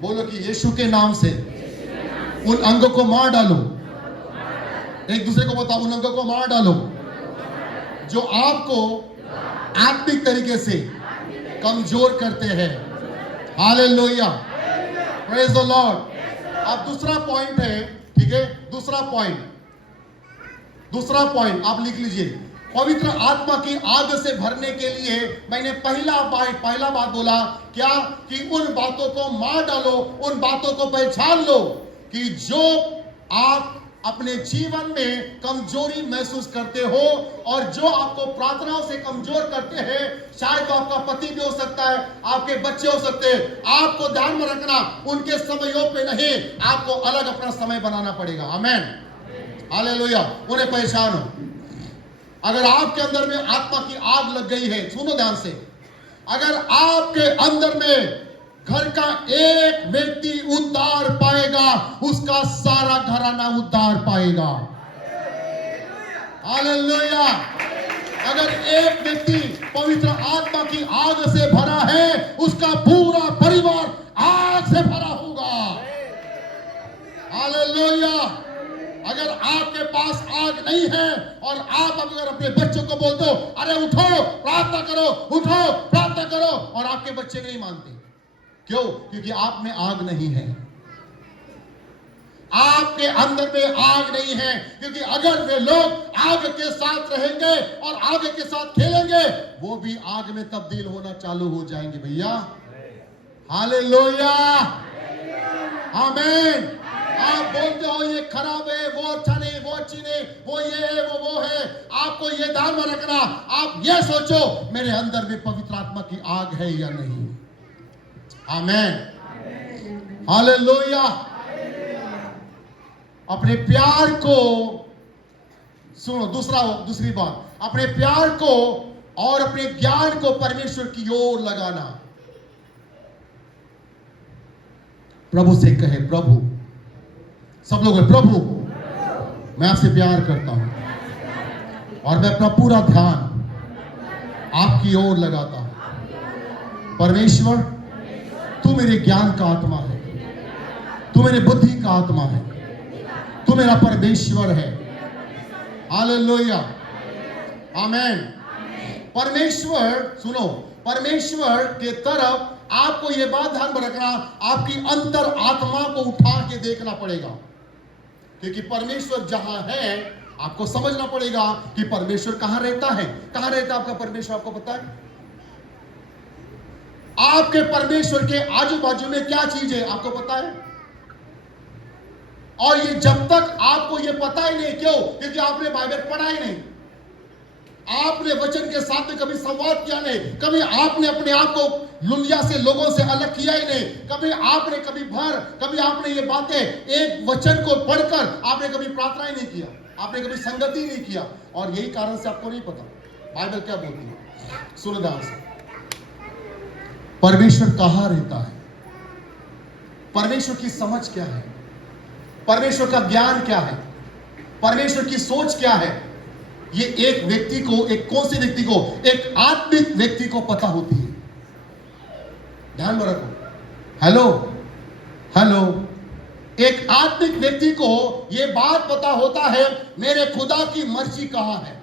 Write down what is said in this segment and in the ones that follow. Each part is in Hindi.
बोलो कि यीशु के नाम से उन अंगों को मार डालो। एक दूसरे को बताओ, उन अंगों को मार डालो जो आपको आत्मिक तरीके से कमजोर करते हैं। Hallelujah, praise the Lord. अब दूसरा पॉइंट है, ठीक है, दूसरा पॉइंट आप लिख लीजिए। पवित्र आत्मा की आग से भरने के लिए मैंने पहला बात बोला क्या, कि उन बातों को मार डालो, उन बातों को पहचान लो कि जो आप अपने जीवन में कमजोरी महसूस करते हो और जो आपको प्रार्थनाओं से कमजोर करते हैं। शायद तो आपका पति भी हो सकता है, आपके बच्चे हो सकते हैं। आपको ध्यान में रखना, उनके समयों पे नहीं, आपको अलग अपना समय बनाना पड़ेगा। आमेन, हालेलुया। उन्हें पहचानो। अगर आपके अंदर में आत्मा की आग लग गई है, सुनो ध्यान से, अगर आपके अंदर में घर का एक व्यक्ति उद्धार पाएगा, उसका सारा घराना उद्धार पाएगा। हालेलुया। अगर एक व्यक्ति पवित्र आत्मा की आग से भरा है, उसका पूरा परिवार आग से भरा होगा। हालेलुया। अगर आपके पास आग नहीं है और आप अगर अपने बच्चों को बोलते हो, अरे उठो प्रार्थना करो, उठो प्रार्थना करो, और आपके बच्चे नहीं मानते, क्यों? क्योंकि आप में आग नहीं है, आपके अंदर में आग नहीं है। क्योंकि अगर वे लोग आग के साथ रहेंगे और आग के साथ खेलेंगे, वो भी आग में तब्दील होना चालू हो जाएंगे भैया। हालेलुया, आमीन। आप बोलते हो ये खराब है, वो अच्छा नहीं, वो अच्छी नहीं, वो ये है, वो है। आपको ये ध्यान में रखना, आप ये सोचो मेरे अंदर में पवित्र आत्मा की आग है या नहीं। आमीन, हालेलुया। अपने प्यार को सुनो, दूसरी बात, अपने प्यार को और अपने ज्ञान को परमेश्वर की ओर लगाना। प्रभु से कहे, प्रभु, सब लोग प्रभु मैं आपसे प्यार करता हूं और मैं अपना पूरा ध्यान आपकी ओर लगाता हूं। परमेश्वर, तू मेरे ज्ञान का आत्मा है, तू मेरे बुद्धि का आत्मा है, तू मेरा परमेश्वर है। हालेलुया, आमीन। परमेश्वर, सुनो, परमेश्वर के तरफ आपको यह बात ध्यान में रखना, आपकी अंतर आत्मा को उठा के देखना पड़ेगा। क्योंकि परमेश्वर जहां है, आपको समझना पड़ेगा कि परमेश्वर कहां रहता है। कहां रहता है आपका परमेश्वर, आपको पता है? आपके परमेश्वर के आजू बाजू में क्या चीज है, आपको पता है? और ये जब तक आपको ये पता ही नहीं, क्यों? क्योंकि आपने बाइबल पढ़ा ही नहीं, आपने वचन के साथ में कभी संवाद किया नहीं, कभी आपने अपने आप को दुनिया से, लोगों से अलग किया ही नहीं, कभी आपने ये बातें, एक वचन को पढ़कर आपने कभी प्रार्थना ही नहीं किया, आपने कभी संगति नहीं किया, और यही कारण से आपको नहीं पता बाइबल क्या बोलती है। सुनो ध्यान से, परमेश्वर कहां रहता है, परमेश्वर की समझ क्या है, परमेश्वर का ज्ञान क्या है, परमेश्वर की सोच क्या है, ये एक व्यक्ति को, एक कौन से व्यक्ति को, एक आत्मिक व्यक्ति को पता होती है। ध्यान में रखो। हेलो, एक आत्मिक व्यक्ति को यह बात पता होता है, मेरे खुदा की मर्जी कहां है,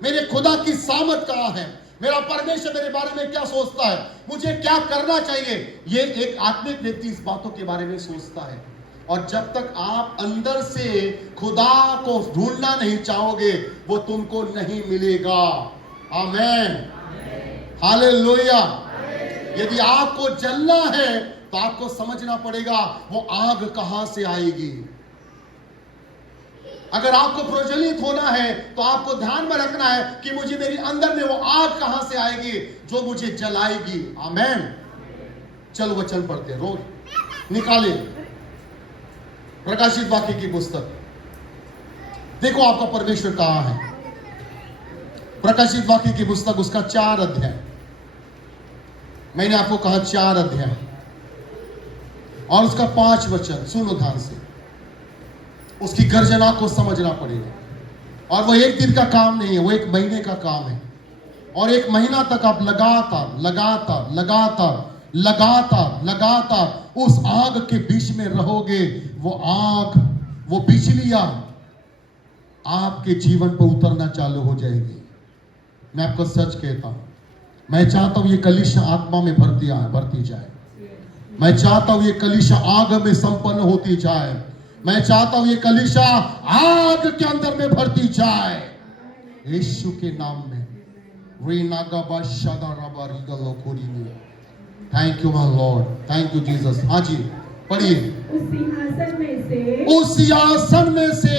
मेरे खुदा की सामर्थ कहां है, मेरा परमेश्वर मेरे बारे में क्या सोचता है, मुझे क्या करना चाहिए। ये एक आत्मिक व्यक्ति इस बातों के बारे में सोचता है। और जब तक आप अंदर से खुदा को ढूंढना नहीं चाहोगे, वो तुमको नहीं मिलेगा। आमीन, हालेलुया। यदि आपको जलना है तो आपको समझना पड़ेगा वो आग कहां से आएगी। अगर आपको प्रज्वलित होना है तो आपको ध्यान में रखना है कि मुझे, मेरे अंदर में वो आग कहां से आएगी जो मुझे जलाएगी। आमीन। चलो वचन पढ़ते हैं, रोज निकाले प्रकाशित वाक्य की पुस्तक। देखो आपका परमेश्वर कहां है। प्रकाशित वाक्य की पुस्तक, उसका 4 अध्याय, मैंने आपको कहा 4 अध्याय और उसका 5 वचन। सुनो ध्यान से, उसकी गर्जना को समझना पड़ेगा। और वो एक दिन का काम नहीं है, वो 1 महीने का काम है। और 1 महीना तक आप लगातार लगातार लगातार उस आग के बीच में रहोगे, वो आग, वो बिजलियां आपके जीवन पर उतरना चालू हो जाएगी। मैं आपको सच कहता हूं, मैं चाहता हूं ये कलीसिया आत्मा में भरती जाए। मैं चाहता हूं ये कलीसिया आग में संपन्न होती जाए। मैं चाहता हूं ये कलीसिया आग के अंदर में भरती जाए, यीशु के नाम में। Thank you my Lord, thank you Jesus. हाँ जी, पढ़िए। उस सिंहासन में से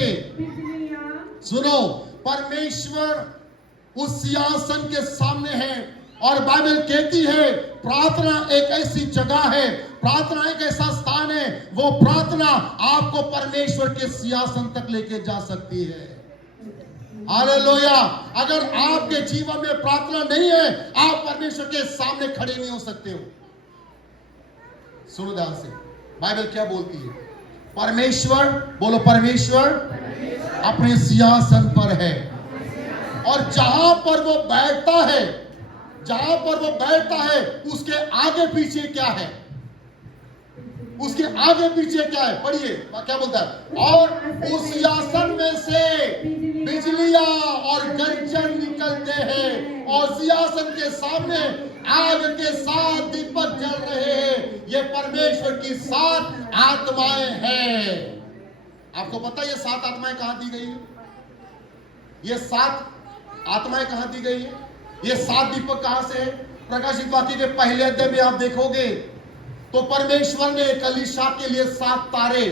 सुनो, परमेश्वर उस सिंहासन के सामने है। और बाइबल कहती है प्रार्थना एक ऐसी जगह है, प्रार्थना एक ऐसा स्थान है, वो प्रार्थना आपको परमेश्वर के सिंहासन तक लेके जा सकती है। हालेलुया। अगर आपके जीवन में प्रार्थना नहीं है, आप परमेश्वर के सामने खड़े नहीं हो सकते हो। सुनो ध्यान से, बाइबल क्या बोलती है। परमेश्वर, बोलो परमेश्वर अपने सिंहासन पर है, और जहां पर वो बैठता है, जहां पर वो बैठता है, उसके आगे पीछे क्या है, उसके आगे पीछे क्या है, पढ़िए क्या बोलता है। और उस सिंहासन में से बिजलियां और गर्जन निकलते हैं, और सिंहासन के सामने आग के 7 दीपक जल रहे हैं। ये परमेश्वर की 7 आत्माएं हैं। आपको पता है ये 7 आत्माएं कहां दी गई है? ये 7 आत्माएं कहां दी गई है? ये 7 दीपक कहां से है? प्रकाशित वाक्य के पहले अध्याय में आप देखोगे तो परमेश्वर ने कलीसिया के लिए 7 तारे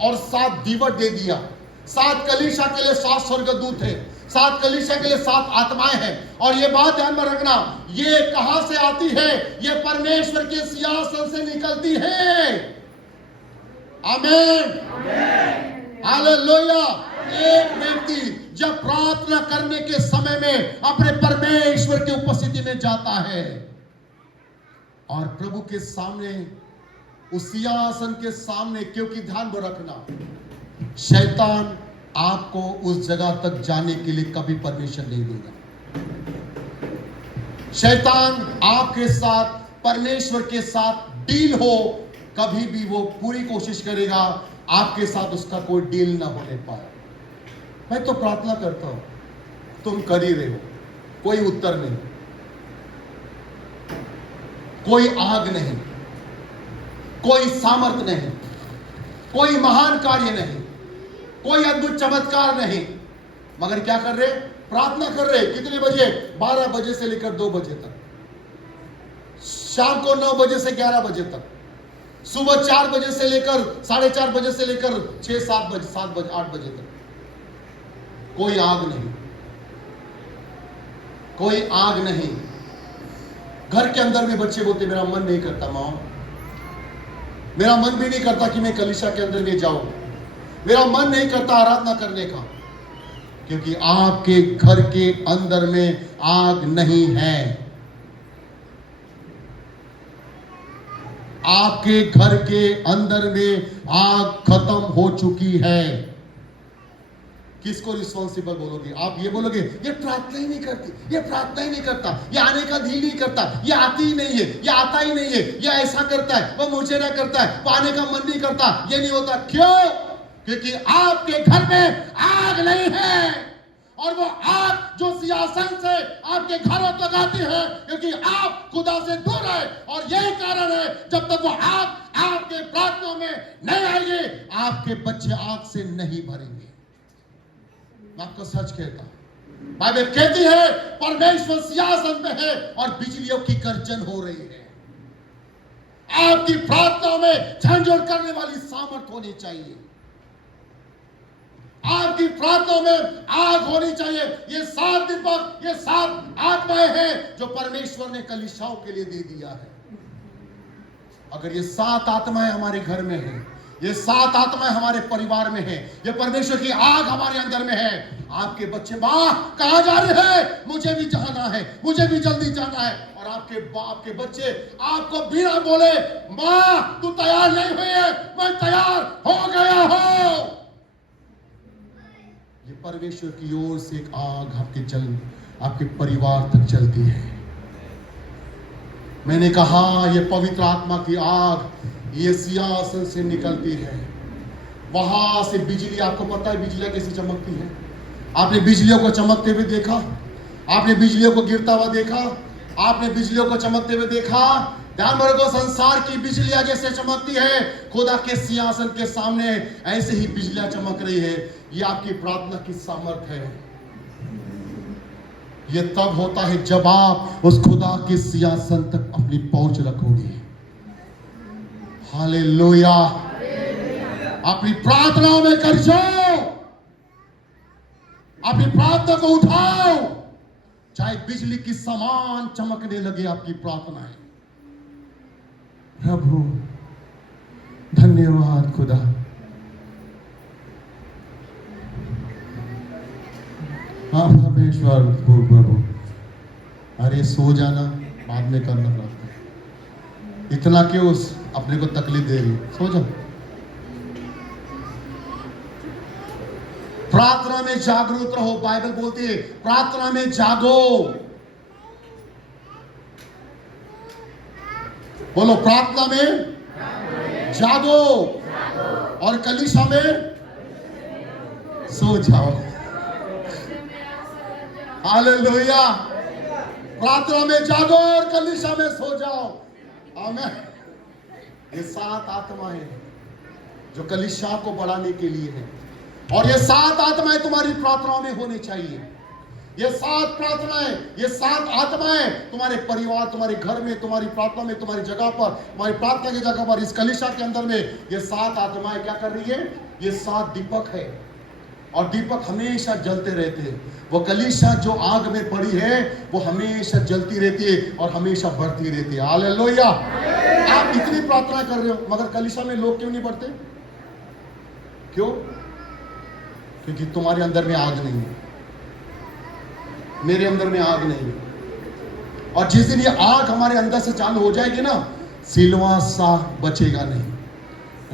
और 7 दीवट दे दिया। 7 कलीसिया के लिए 7 स्वर्गदूत है, 7 कलीसिया के लिए 7 आत्माएं हैं। और ये बात ध्यान में रखना, ये कहां से आती है? ये परमेश्वर के सिंहासन से निकलती है। आमीन, हालेलुया। एक व्यक्ति जब प्रार्थना करने के समय में अपने परमेश्वर की उपस्थिति में जाता है और प्रभु के सामने, उस सिंहासन के सामने, क्योंकि ध्यान में रखना, शैतान आपको उस जगह तक जाने के लिए कभी परमिशन नहीं देगा। शैतान आपके साथ, परमेश्वर के साथ डील हो, कभी भी वो पूरी कोशिश करेगा आपके साथ उसका कोई डील ना होने पाए। मैं तो प्रार्थना करता हूं, तुम कर ही रहे हो, कोई उत्तर नहीं, कोई आग नहीं, कोई सामर्थ नहीं, कोई महान कार्य नहीं, कोई अद्भुत चमत्कार नहीं, मगर क्या कर रहे? प्रार्थना कर रहे। कितने बजे? 12 बजे से लेकर 2 बजे तक, शाम को 9 बजे से 11 बजे तक, सुबह 4 बजे से लेकर 4:30 बजे से लेकर 6-7 बजे, 7 बजे, 8 बजे तक। कोई आग नहीं, कोई आग नहीं। घर के अंदर में बच्चे बोलते मेरा मन नहीं करता माँ, मेरा मन भी नहीं करता कि मैं कलीसिया के अंदर में जाऊं, मेरा मन नहीं करता आराधना करने का, क्योंकि आपके घर के अंदर में आग नहीं है। आपके घर के अंदर में आग खत्म हो चुकी है। किसको रिस्पॉन्सिबल बोलोगे? आप ये बोलोगे ये प्रार्थना ही नहीं करती, ये प्रार्थना ही नहीं करता, ये आने का दिल नहीं करता, ये आती ही नहीं है, ये आता ही नहीं है, ये ऐसा करता है, वो मुझे ना करता है, वो आने का मन नहीं करता, ये नहीं होता। क्यों? क्योंकि आपके घर में आग नहीं है। और वो आग जो सिंहासन से आपके घरों तक आती है, क्योंकि आप खुदा से दूर है। और यही कारण है, जब तक वो आग आपके प्रार्थना में नहीं आएगी, आपके बच्चे आग से नहीं भरेंगे। मैं आपको सच कहता हूं, बाइबल कहती है परमेश्वर सिंहासन में है और बिजलियों की गर्जन हो रही है। आपकी प्रार्थना में झंझोड़ करने वाली सामर्थ होनी चाहिए, आपकी प्रार्थना में आग होनी चाहिए। ये 7 दीपक, ये 7 आत्माएं हैं जो परमेश्वर ने कलीसियाओं के लिए दे दिया है। अगर ये 7 आत्माएं हमारे घर में हैं, ये 7 आत्माएं हमारे परिवार में है, ये परमेश्वर की आग हमारे अंदर में है, आपके बच्चे मां कहां जा रहे हैं? मुझे भी जाना है, मुझे भी जल्दी जाना है। और आपके बाप के बच्चे आपको बिना बोले, मां तू तैयार नहीं हुई है, मैं तैयार हो गया हूं। ये परमेश्वर की ओर से एक आग आपके परिवार तक चलती है। मैंने कहा ये पवित्र आत्मा की आग ये सिंहासन से निकलती है, वहां से बिजली, आपको पता है बिजलियां कैसे चमकती है? आपने बिजलियों को चमकते हुए देखा? आपने बिजलियों को गिरता हुआ देखा? आपने बिजलियों को चमकते हुए देखा? ध्यान रखो, संसार की बिजलियां जैसे चमकती है, खुदा के सिंहासन के सामने ऐसे ही बिजलियां चमक रही है। ये आपकी प्रार्थना की सामर्थ है। ये तब होता है जब आप उस खुदा के सिंहासन तक अपनी पहुंच रखोगे। हालेलुया। अपनी प्रार्थनाओं में कर जाओ, अपनी प्रार्थना को उठाओ, चाहे बिजली की समान चमकने लगे आपकी प्रार्थनाएं। प्रभु धन्यवाद खुदा। हाँ परमेश्वर प्रभु, अरे सो जाना, बाद में करना प्रार्थना। इतना क्यों अपने को तकलीफ दे रही? सो जाओ। प्रार्थना में जागरूक रहो। बाइबल बोलती है प्रार्थना में जागो। बोलो, प्रार्थना में जागो और कलीसिया में सो जाओ। हालेलुया। प्रार्थना में जागो और कलीसिया में सो जाओ। आमीन। ये 7 आत्माएं जो कलीसिया को बढ़ाने के लिए है, और ये 7 आत्माएं तुम्हारी प्रार्थनाओं में होनी चाहिए। ये 7 प्रार्थनाएं, ये 7 आत्माएं तुम्हारे परिवार, तुम्हारे घर में, तुम्हारी प्रार्थना में, तुम्हारी जगह पर, तुम्हारी प्रार्थना की जगह पर, इस कलीसिया के अंदर में ये 7 आत्माएं क्या कर रही है? ये 7 दीपक है, और दीपक हमेशा जलते रहते हैं। वो कलीसिया जो आग में पड़ी है वो हमेशा जलती रहती है और हमेशा बढ़ती रहती है। हालेलुया। आप इतनी प्रार्थना कर रहे हो, मगर कलीसिया में लोग क्यों नहीं बढ़ते? क्यों? क्योंकि तुम्हारे अंदर में आग नहीं है, मेरे अंदर में आग नहीं है। और जिस दिन ये आग हमारे अंदर से चालू हो जाएगी ना, सिलवा सा बचेगा नहीं,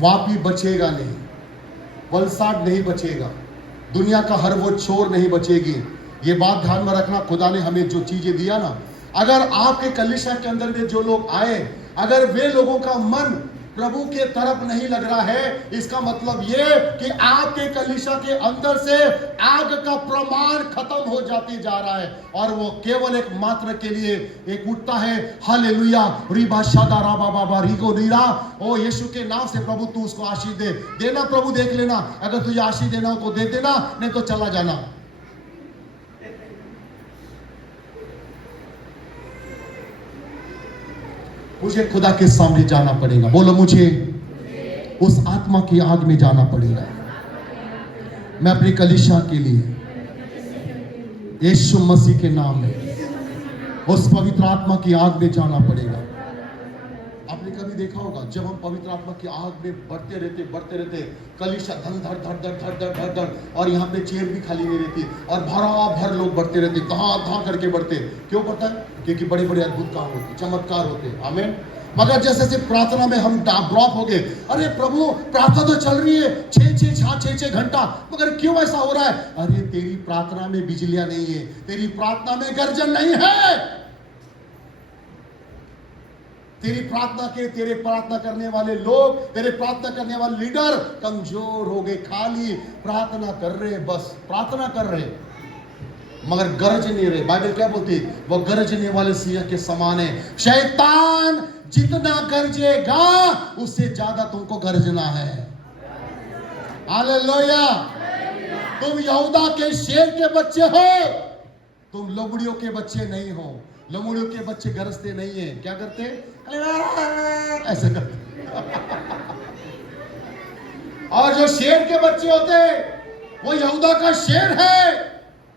वापी बचेगा नहीं, वलसाड नहीं बचेगा, दुनिया का हर वो छोर नहीं बचेगी। ये बात ध्यान में रखना। खुदा ने हमें जो चीजें दिया ना, अगर आपके कलीसिया के अंदर में जो लोग आए, अगर वे लोगों का मन प्रभु के तरफ नहीं लग रहा है, इसका मतलब ये कि आपके कलीसिया के अंदर से आग का प्रमाण खत्म हो जाती जा रहा है, और वो केवल एक मात्र के लिए एक उठता है। हालेलुया। रिबा शादा राबा बाबा रिगो नीरा। ओ यीशु के नाम से प्रभु तू उसको आशीष दे देना। प्रभु देख लेना, अगर तुझे आशीष देना हो तो दे देना, नहीं तो चला जाना। मुझे खुदा के सामने जाना पड़ेगा। बोलो, मुझे उस आत्मा की आग में जाना पड़ेगा। मैं अपनी कलीसिया के लिए यीशु मसीह के नाम में उस पवित्र आत्मा की आग में जाना पड़ेगा। आपने कभी देखा होगा, जब हम पवित्र आत्मा की आग में बढ़ते रहते कलीसिया धन धड़ धड़ धड़ धड़ धड़ धड़ धड़, और यहाँ पे चेयर भी खाली नहीं रहती, और भरा भर लोग बढ़ते रहते, कहाँ करके बढ़ते। क्यों पता है? क्योंकि बड़े बड़े अद्भुत काम होते, चमत्कार होते। आमीन। मगर जैसे जैसे प्रार्थना में हम ड्रॉप हो गए, अरे प्रभु प्रार्थना तो चल रही है 6 घंटा, मगर क्यों ऐसा हो रहा है? अरे तेरी प्रार्थना में बिजलियां नहीं है, तेरी प्रार्थना में गर्जन नहीं है। तेरी प्रार्थना करने वाले लोग, तेरे प्रार्थना करने वाले लीडर कमजोर हो गए, खाली प्रार्थना कर रहे, बस प्रार्थना कर रहे मगर गरज नहीं रहे। बाइबल क्या बोलती है? वो गरजने वाले सिंह के समान है। शैतान जितना गरजेगा उससे ज्यादा तुमको गरजना है। हालेलुया। तुम यहूदा के शेर के बच्चे हो, तुम लोमड़ियों के बच्चे नहीं हो। लोमड़ियों के बच्चे गरजते नहीं है, क्या करते? ऐसे करते। और जो शेर के बच्चे होते वो यहूदा का शेर है,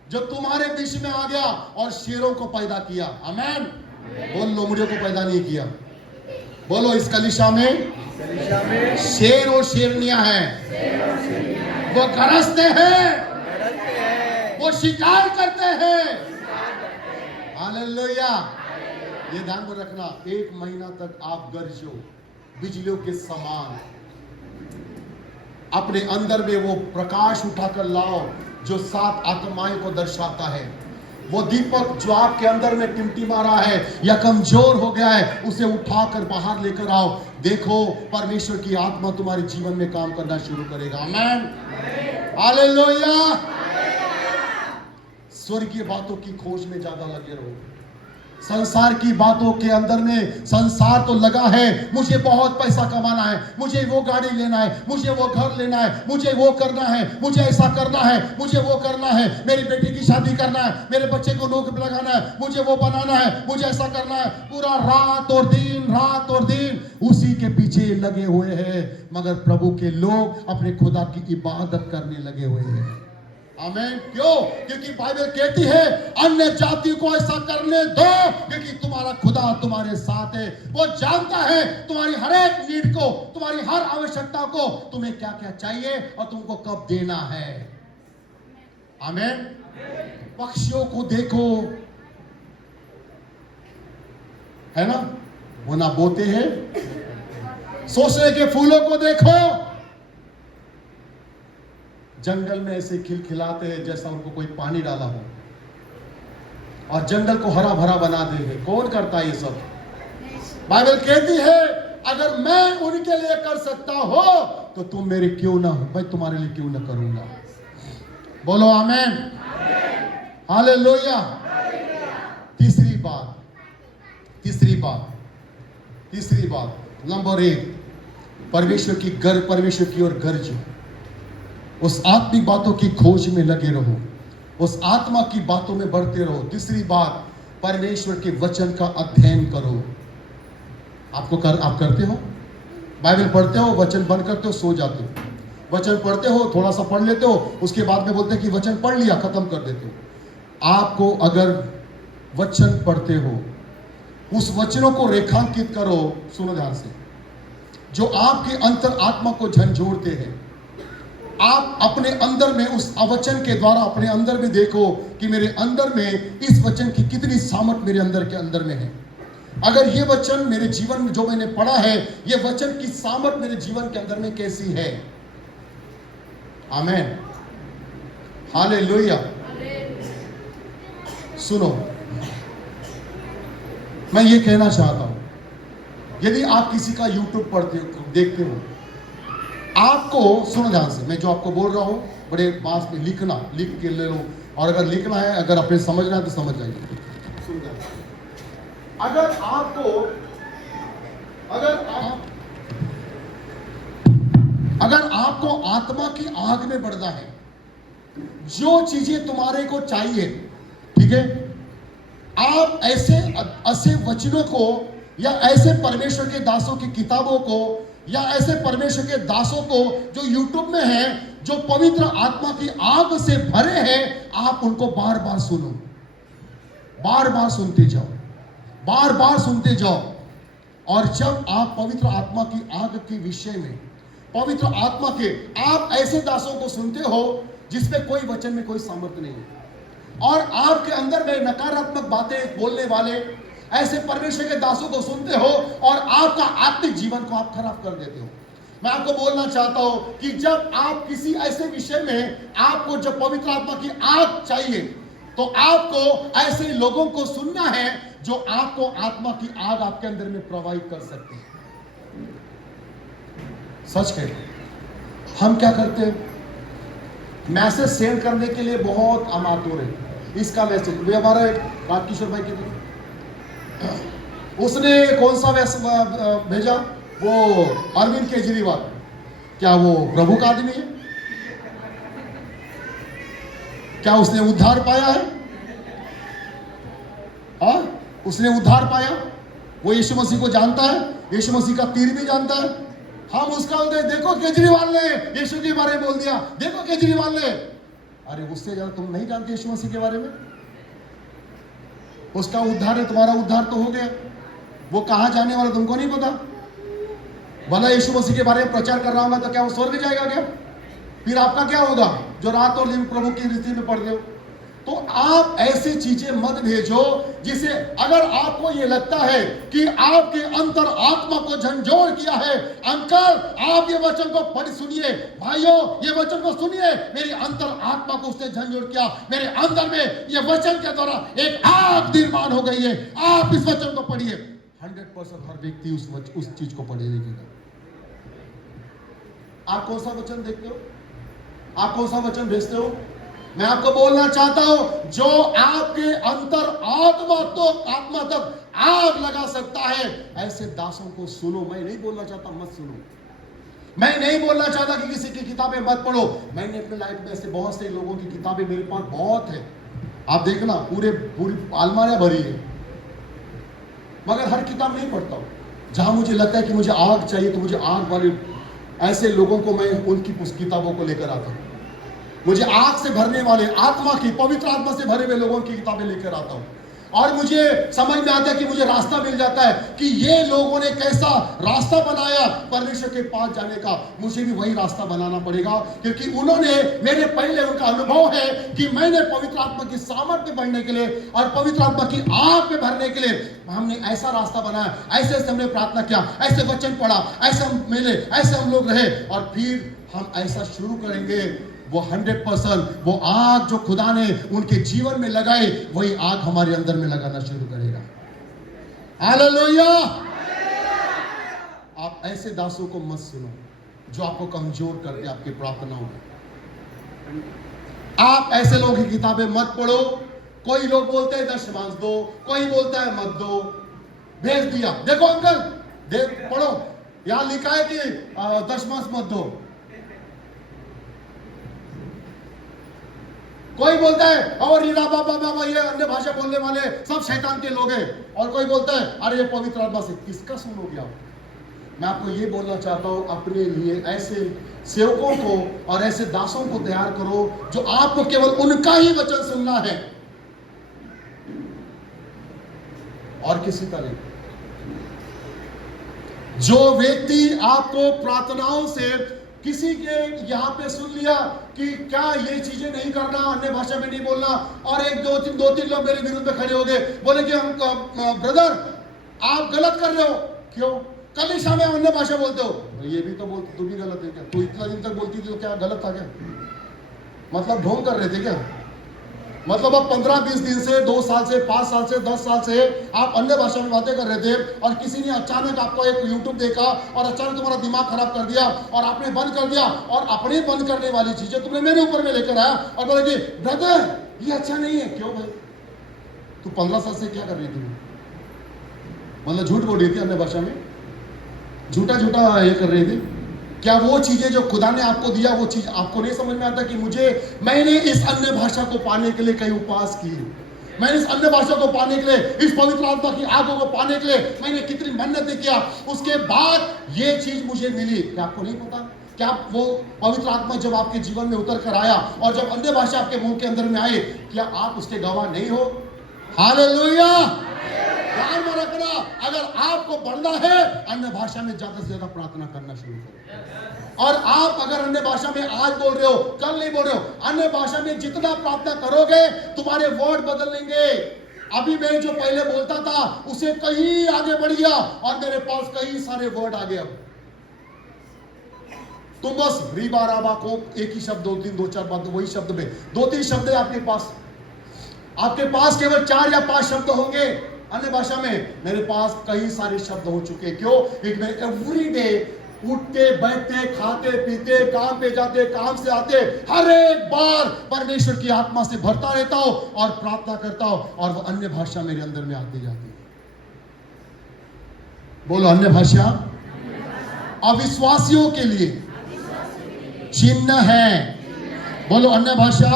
जो तुम्हारे बीच में आ गया और शेरों को पैदा किया। आमीन। वो लोमड़ियों को पैदा नहीं किया। बोलो, इस कलीसिया में शेर और शेरनियां हैं। वो गरजते हैं, वो शिकार करते हैं। हालेलुया। ये ध्यान में रखना, 1 महीना तक आप गरजो बिजलियों के समान। अपने अंदर में वो प्रकाश उठाकर लाओ जो 7 आत्माएं को दर्शाता है। वो दीपक जो आपके अंदर में टिमटिमा रहा है या कमजोर हो गया है, उसे उठाकर बाहर लेकर आओ। देखो परमेश्वर की आत्मा तुम्हारे जीवन में काम करना शुरू करेगा। आमीन, हालेलुया। स्वर्गीय बातों की खोज में ज्यादा लगे रहो। संसार की बातों के अंदर में संसार तो लगा है, मुझे बहुत पैसा कमाना है, मुझे वो गाड़ी लेना है, मुझे वो घर लेना है, मुझे वो करना है, मुझे ऐसा करना है, मुझे वो करना है, मेरी बेटी की शादी करना है, मेरे बच्चे को नौकरी लगाना है, मुझे वो बनाना है, मुझे ऐसा करना है। पूरा रात और दिन उसी के पीछे लगे हुए हैं, मगर प्रभु के लोग अपने खुदा की इबादत करने लगे हुए हैं। आमीन। क्यों? क्योंकि बाइबल कहती है अन्य जातियों को ऐसा करने दो, क्योंकि तुम्हारा खुदा तुम्हारे साथ है। वो जानता है तुम्हारी हर एक नीड को, तुम्हारी हर आवश्यकता को, तुम्हें क्या क्या चाहिए और तुमको कब देना है। आमीन। पक्षियों को देखो, है ना, वो ना बोते हैं। सोचने के फूलों को देखो, जंगल में ऐसे खिलखिलाते हैं जैसा उनको कोई पानी डाला हो, और जंगल को हरा भरा बना देंगे। कौन करता है ये सब? बाइबल कहती है अगर मैं उनके लिए कर सकता हो तो तुम मेरे क्यों ना हो, मैं तुम्हारे लिए क्यों ना करूंगा। बोलो आमीन, हालेलुया। तीसरी बात नंबर 1, परमेश्वर की ओर गर्ज। उस आत्मिक बातों की खोज में लगे रहो, उस आत्मा की बातों में बढ़ते रहो। तीसरी बात, परमेश्वर के वचन का अध्ययन करो। आप करते हो? बाइबल पढ़ते हो, वचन बंद करते हो, सो जाते हो। वचन पढ़ते हो, थोड़ा सा पढ़ लेते हो, उसके बाद में बोलते हैं कि वचन पढ़ लिया, खत्म कर देते हो। आपको अगर वचन पढ़ते हो, उस वचनों को रेखांकित करो। सुनो ध्यान से, जो आपके अंतर आत्मा को झंझोड़ते हैं, आप अपने अंदर में उस वचन के द्वारा अपने अंदर में देखो कि मेरे अंदर में इस वचन की कितनी सामर्थ मेरे अंदर के अंदर में है। अगर ये वचन मेरे जीवन में जो मैंने पढ़ा है, ये वचन की सामर्थ मेरे जीवन के अंदर में कैसी है। आमीन, हालेलुया। सुनो, मैं ये कहना चाहता हूं, यदि आप किसी का यूट्यूब पढ़ते हो, देखते हो, आपको सुनो ध्यान से, मैं जो आपको बोल रहा हूं बड़े पास में लिख के ले लो, और अगर लिखना है, अगर अपने समझना है तो समझ जाइए। सुनो ध्यान से, अगर आपको आत्मा की आग में बढ़ना है, जो चीजें तुम्हारे को चाहिए, ठीक है, आप ऐसे वचनों को या ऐसे परमेश्वर के दासों की किताबों को या ऐसे परमेश्वर के दासों को जो यूट्यूब में है, जो पवित्र आत्मा की आग से भरे हैं, आप उनको बार बार सुनो, बार बार सुनते जाओ, बार बार सुनते जाओ। और जब आप पवित्र आत्मा की आग के विषय में, पवित्र आत्मा के, आप ऐसे दासों को सुनते हो जिसमें कोई वचन में कोई सामर्थ्य नहीं है, और आपके अंदर में नकारात्मक बातें बोलने वाले ऐसे परमेश्वर के दासों को सुनते हो, और आपका आत्मिक जीवन को आप खराब कर देते हो। मैं आपको बोलना चाहता हूं कि जब आप किसी ऐसे विषय में, आपको जब पवित्र आत्मा की आग चाहिए, तो आपको ऐसे लोगों को सुनना है जो आपको आत्मा की आग आपके अंदर में प्रवाहित कर सकते हैं। सच कह, हम क्या करते हैं, मैसेज सेंड करने के लिए बहुत अमातुर है। इसका मैसेज वे हमारा राजकिशोर भाई के, उसने कौन सा भेजा, वो अरविंद केजरीवाल, क्या वो प्रभु का आदमी है? क्या उसने उद्धार पाया है? हाँ, उसने उद्धार पाया? वो यीशु मसीह को जानता है, यीशु मसीह का तीर भी जानता है। हम उसका देखो केजरीवाल ने यीशु के बारे में बोल दिया, देखो केजरीवाल ने। अरे उससे ज्यादा तुम नहीं जानते यीशु मसीह के बारे में। उसका उद्धार है, तुम्हारा उद्धार तो हो गया, वो कहां जाने वाला तुमको नहीं पता। भला यीशु मसीह के बारे में प्रचार कर रहा होगा तो क्या वो स्वर्ग जाएगा क्या? फिर आपका क्या होगा जो रात और दिन प्रभु की रीति में पढ़ते हो? तो आप ऐसी चीजें मत भेजो जिसे अगर आपको ये लगता है कि आपके अंतर आत्मा को झंझोर किया है। अंकल, आप ये वचन को पढ़ सुनिए, भाइयों ये वचन को सुनिए, मेरी अंतर आत्मा को उसने झंझोर किया, मेरे अंदर में ये वचन के द्वारा एक आग निर्माण हो गई है। आप इस वचन को पढ़िए, 100% हर व्यक्ति उस चीज को पढ़े लिखेगा। आप कौन सा वचन देखते हो, आप कौन सा वचन भेजते हो? मैं आपको बोलना चाहता हूं, जो आपके अंतर आत्मा तक आग लगा सकता है, ऐसे दासों को सुनो। मैं नहीं बोलना चाहता मत सुनो, मैं नहीं बोलना चाहता कि किसी की किताबें मत पढ़ो। मैंने अपने लाइफ में ऐसे बहुत से लोगों की किताबें मेरे पास बहुत है, आप देखना पूरी अलमारियां भरी है, मगर हर किताब नहीं पढ़ता हूं। जहां मुझे लगता है कि मुझे आग चाहिए तो मुझे आग वाले ऐसे लोगों को मैं उनकी किताबों को लेकर आता हूं। मुझे आग से भरने वाले, आत्मा की, पवित्र आत्मा से भरे हुए लोगों की किताबें लेकर आता हूं, और मुझे समझ में आता है कि मुझे रास्ता मिल जाता है कि ये लोगों ने कैसा रास्ता बनाया परमेश्वर के पास जाने का। मुझे भी वही रास्ता बनाना पड़ेगा, क्योंकि उन्होंने मेरे पहले, उनका अनुभव है कि मैंने पवित्र आत्मा की सामर्थ में बढ़ने के लिए और पवित्र आत्मा की आग में भरने के लिए हमने ऐसा रास्ता बनाया, ऐसे हमने प्रार्थना किया, ऐसे वचन पढ़ा, ऐसे हम मिले, ऐसे हम लोग रहे, और फिर हम ऐसा शुरू करेंगे। वो 100% वो आग जो खुदा ने उनके जीवन में लगाए, वही आग हमारे अंदर में लगाना शुरू करेगा। हालेलुया। आप ऐसे दासों को मत सुनो जो आपको कमजोर करते आपकी प्रार्थनाओं में। आप ऐसे लोगों की किताबें मत पढ़ो। कोई लोग बोलते हैं दशमांश दो, कोई बोलता है मत दो, भेज दिया। देखो अंकल, पढ़ो, यहां लिखा है कि दशमांश मत दो। कोई बोलता है और बाबा ये अन्य भाषा बोलने वाले सब शैतान के लोग हैं, और कोई बोलता है अरे ये पवित्र आत्मा से। किसका सुनोगे आप? मैं आपको ये बोलना चाहता हूं, अपने लिए ऐसे सेवकों को और ऐसे दासों को तैयार करो जो आपको केवल उनका ही वचन सुनना है और किसी का नहीं। जो व्यक्ति आपको प्रार्थनाओं से किसी के यहां पे सुन लिया कि क्या ये चीजें नहीं करना, अन्य भाषा में नहीं बोलना, और दो तीन लोग मेरे विरुद्ध में खड़े हो गए, बोले कि हम ब्रदर आप गलत कर रहे हो। क्यों? कलीसिया में अन्य भाषा बोलते हो, ये भी तो बोलते, तू भी गलत है क्या? तू इतना दिन तक बोलती थी तो क्या गलत था क्या? मतलब ढोंग कर रहे थे क्या? मतलब अब 15-20 दिन से, 2 साल से, 5 साल से, 10 साल से आप अन्य भाषा में बातें कर रहे थे, और किसी ने अचानक आपको एक YouTube देखा और अचानक तुम्हारा दिमाग खराब कर दिया और आपने बंद कर दिया, और अपने बंद करने वाली चीजें तुमने मेरे ऊपर में लेकर आया और बोले कि ब्रदर ये अच्छा नहीं है। क्यों भाई? तू 15 साल से क्या कर रही थी? मतलब झूठ बोल रही थी, अन्य भाषा में झूठा ये कर रही थी। क्या वो चीजें जो खुदा ने आपको दिया, वो चीज आपको नहीं समझ में आता कि मैंने इस अन्य भाषा को पाने के लिए कई उपवास किए, मैंने इस अन्य भाषा को पाने के लिए, इस पवित्र आत्मा की आगों को पाने के लिए मैंने कितनी मेहनत किया, उसके बाद ये चीज मुझे मिली। क्या आपको नहीं पता? क्या वो पवित्र आत्मा जब आपके जीवन में उतर कर आया और जब अन्य भाषा आपके मुंह के अंदर में आए, क्या आप उसके गवाह नहीं हो? हालेलुया। ध्यान में रखना, अगर आपको बढ़ना है, अन्य भाषा में ज्यादा से ज्यादा प्रार्थना करना शुरू करो। और आप अगर अन्य भाषा में आज बोल रहे हो, कल नहीं बोल रहे हो, अन्य भाषा में जितना प्रार्थना करोगे तुम्हारे वर्ड बदल लेंगे। अभी मैं जो पहले बोलता था उसे कहीं आगे बढ़ गया और मेरे पास कई सारे वर्ड आ गए। अब तुम बस रीबा राबा को एक ही शब्द, 2-3-2-4 बात, वही शब्द में 2-3 शब्द है आपके पास केवल 4 या 5 शब्द होंगे अन्य भाषा में। मेरे पास कई सारे शब्द हो चुके। क्यों? एक मैं एवरी डे उठते बैठते खाते पीते काम पे जाते काम से आते हर एक बार परमेश्वर की आत्मा से भरता रहता हूं और प्रार्थना करता हूं, और वो अन्य भाषा मेरे अंदर में आती जाती है। बोलो अन्य भाषा अविश्वासियों के लिए चिन्ह है। बोलो अन्य भाषा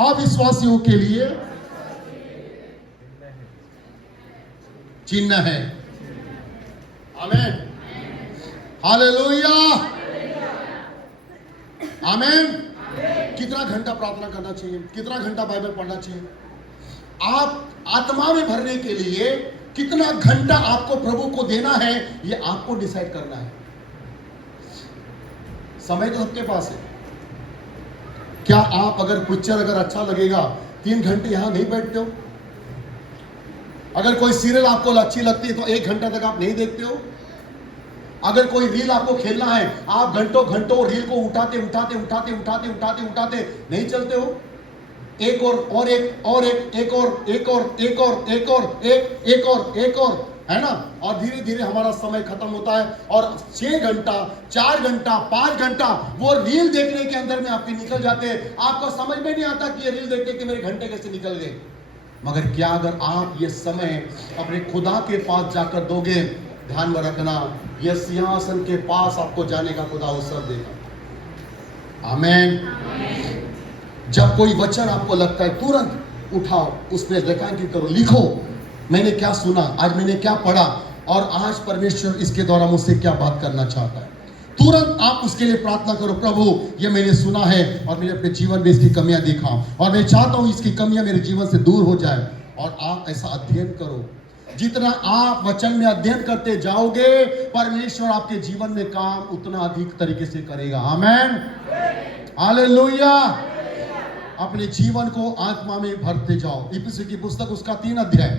अविश्वासियों के लिए चिन्ह है। आमीन, हालेलुया, आमीन। कितना घंटा प्रार्थना करना चाहिए? कितना घंटा बाइबल पढ़ना चाहिए? आप आत्मा में भरने के लिए कितना घंटा आपको प्रभु को देना है, ये आपको डिसाइड करना है। समय तो सबके पास है। क्या आप अगर पिक्चर अगर अच्छा लगेगा 3 घंटे यहां नहीं बैठते हो? अगर कोई सीरियल आपको अच्छी लगती है तो 1 घंटा तक आप नहीं देखते हो? अगर कोई रील आपको खेलना है, आप घंटों घंटों रील को उठाते उठाते उठाते उठाते उठाते उठाते नहीं चलते हो? एक और एक और एक और एक और एक और एक और एक और, है ना? और धीरे धीरे हमारा समय खत्म होता है और 6 घंटा 4 घंटा 5 घंटा वो रील देखने के अंदर में आपके निकल जाते हैं। आपको समझ में नहीं आता कि ये रील देखते कि मेरे घंटे कैसे निकल गए। मगर क्या अगर आप ये समय अपने खुदा के पास जाकर दोगे, ध्यान में रखना, यह सिंहासन के पास आपको जाने का खुदा अवसर देगा। आमीन। जब कोई वचन आपको लगता है तुरंत उठाओ, उस पर रेखांकित करो, लिखो मैंने क्या सुना, आज मैंने क्या पढ़ा और आज परमेश्वर इसके द्वारा मुझसे क्या बात करना चाहता है। तुरंत आप उसके लिए प्रार्थना करो, प्रभु ये मैंने सुना है और मैंने अपने जीवन में इसकी कमियां देखा और मैं चाहता हूं इसकी कमियां मेरे जीवन से दूर हो जाए। और आप ऐसा अध्ययन करो, जितना आप वचन में अध्ययन करते जाओगे परमेश्वर आपके जीवन में काम उतना अधिक तरीके से करेगा। आमीन, हालेलुया। अपने जीवन को आत्मा में भरते जाओ। इफिसियों की पुस्तक उसका 3 अध्याय,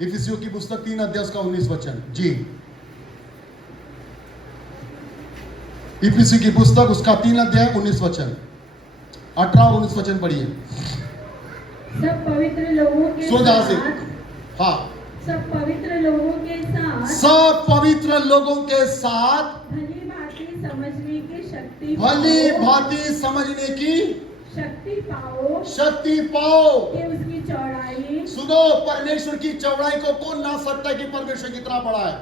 इफिसियों की पुस्तक 3 अध्याय उसका 19 वचन। जी, इफिसियों की पुस्तक उसका 3 अध्याय 19 वचन, 18 और 19 वचन पढ़िए। सब पवित्र लोगों के साथ, हाँ, सब पवित्र लोगों के साथ, सब पवित्र लोगों के साथ भली भांति समझने की शक्ति, भली भांति समझने की शक्ति पाओ कि उसकी चौड़ाई, सुनो, परमेश्वर की चौड़ाई को कौन ना सकता है कि परमेश्वर कितना बड़ा है।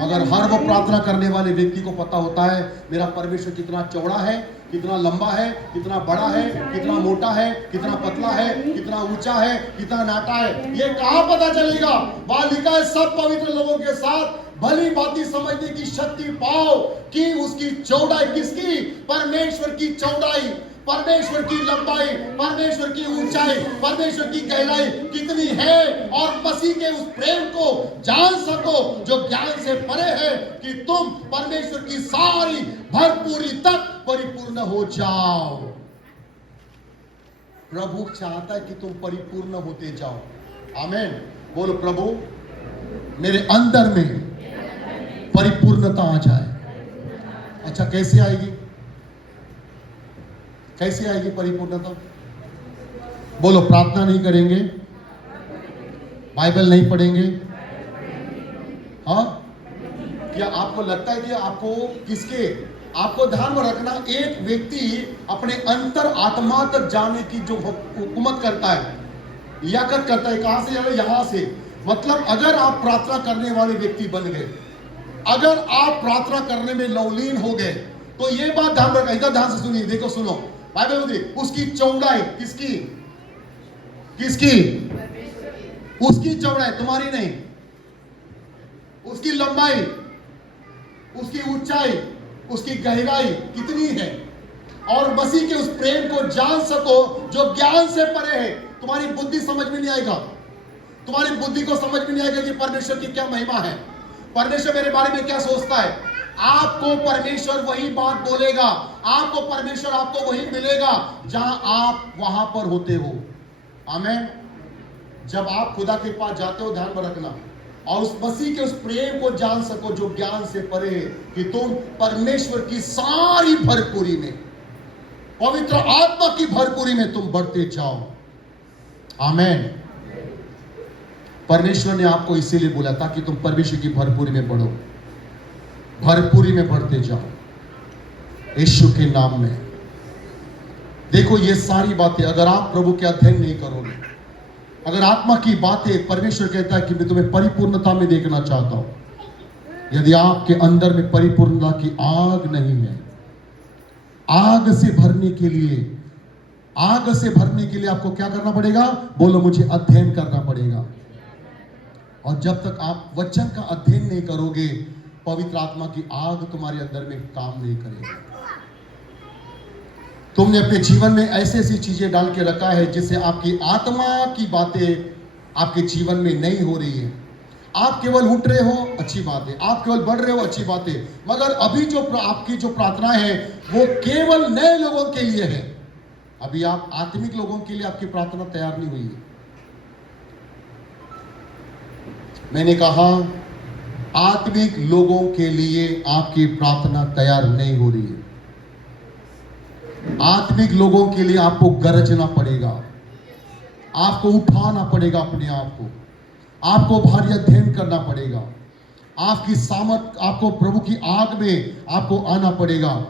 मगर हर वो प्रार्थना करने वाले व्यक्ति को पता होता है मेरा परमेश्वर कितना चौड़ा है, कितना लंबा है, कितना बड़ा है, कितना मोटा है, कितना पतला है, कितना ऊंचा है, कितना नाटा है। ये कहां पता चलेगा? वहां लिखा है सब पवित्र लोगों के साथ भली भांति समझने की शक्ति पाओ कि उसकी चौड़ाई, किसकी? परमेश्वर की चौड़ाई, परमेश्वर की लंबाई, परमेश्वर की ऊंचाई, परमेश्वर की गहराई कितनी है और मसीह के उस प्रेम को जान सको जो ज्ञान से परे है, कि तुम परमेश्वर की सारी भरपूरी तक परिपूर्ण हो जाओ। प्रभु चाहता है कि तुम परिपूर्ण होते जाओ। आमीन। बोलो, प्रभु मेरे अंदर में परिपूर्णता आ जाए। अच्छा, कैसे आएगी? कैसे आएगी परिपूर्णता? बोलो, प्रार्थना नहीं करेंगे, बाइबल नहीं पढ़ेंगे? हाँ, क्या आपको लगता है कि आपको किसके, आपको ध्यान में रखना, एक व्यक्ति अपने अंतर आत्मा तक जाने की जो हुकूमत करता है, लियाकत करता है, कहां से जाने? यहां से। मतलब अगर आप प्रार्थना करने वाले व्यक्ति बन गए, अगर आप प्रार्थना करने में लवलीन हो गए, तो ये बात ध्यान रखना, इधर ध्यान से सुनिए, देखो सुनो, बाइबल में उसकी चौड़ाई, किसकी? किसकी? उसकी चौड़ाई, तुम्हारी नहीं। उसकी लंबाई, उसकी ऊंचाई, उसकी गहराई कितनी है और मसीह के उस प्रेम को जान सको जो ज्ञान से परे है। तुम्हारी बुद्धि समझ में नहीं आएगा, तुम्हारी बुद्धि को समझ में नहीं आएगा कि परमेश्वर की क्या महिमा है, परमेश्वर मेरे बारे में क्या सोचता है। आपको परमेश्वर वही बात बोलेगा, आपको परमेश्वर आपको वही मिलेगा जहां आप वहां पर होते हो। आमीन। जब आप खुदा के पास जाते हो, ध्यान में रखना, और उस मसीह के उस प्रेम को जान सको जो ज्ञान से परे है, कि तुम परमेश्वर की सारी भरपूरी में, पवित्र आत्मा की भरपूरी में तुम बढ़ते जाओ। आमीन। परमेश्वर ने आपको इसीलिए बोला ताकि तुम परमेश्वर की भरपूरी में बढ़ो, भरपूरी में बढ़ते जाओ यीशु के नाम में। देखो, ये सारी बातें अगर आप प्रभु के अध्ययन नहीं करोगे, अगर आत्मा की बातें, परमेश्वर कहता है कि मैं तुम्हें परिपूर्णता में देखना चाहता हूं। यदि आपके अंदर में परिपूर्णता की आग नहीं है, आग से भरने के लिए, आग से भरने के लिए आपको क्या करना पड़ेगा? बोलो, मुझे अध्ययन करना पड़ेगा। और जब तक आप वचन का अध्ययन नहीं करोगे, पवित्र आत्मा की आग तुम्हारे अंदर में काम नहीं करेगी। तुमने अपने जीवन में ऐसी ऐसी चीजें डाल के रखा है जिससे आपकी आत्मा की बातें आपके जीवन में नहीं हो रही है। आप केवल उठ रहे हो, अच्छी बात है, आप केवल बढ़ रहे हो, अच्छी बात है, मगर अभी जो आपकी जो प्रार्थना है वो केवल नए लोगों के लिए है। अभी आप आत्मिक लोगों के लिए आपकी प्रार्थना तैयार नहीं हुई है। मैंने कहा आत्मिक लोगों के लिए आपकी प्रार्थना तैयार नहीं हो रही है। आत्मिक लोगों के लिए आपको गरजना पड़ेगा, आपको उठाना पड़ेगा अपने आप को, आपको भारी अध्ययन करना पड़ेगा, आपकी सामर्थ, आपको प्रभु की आग में आपको आना पड़ेगा।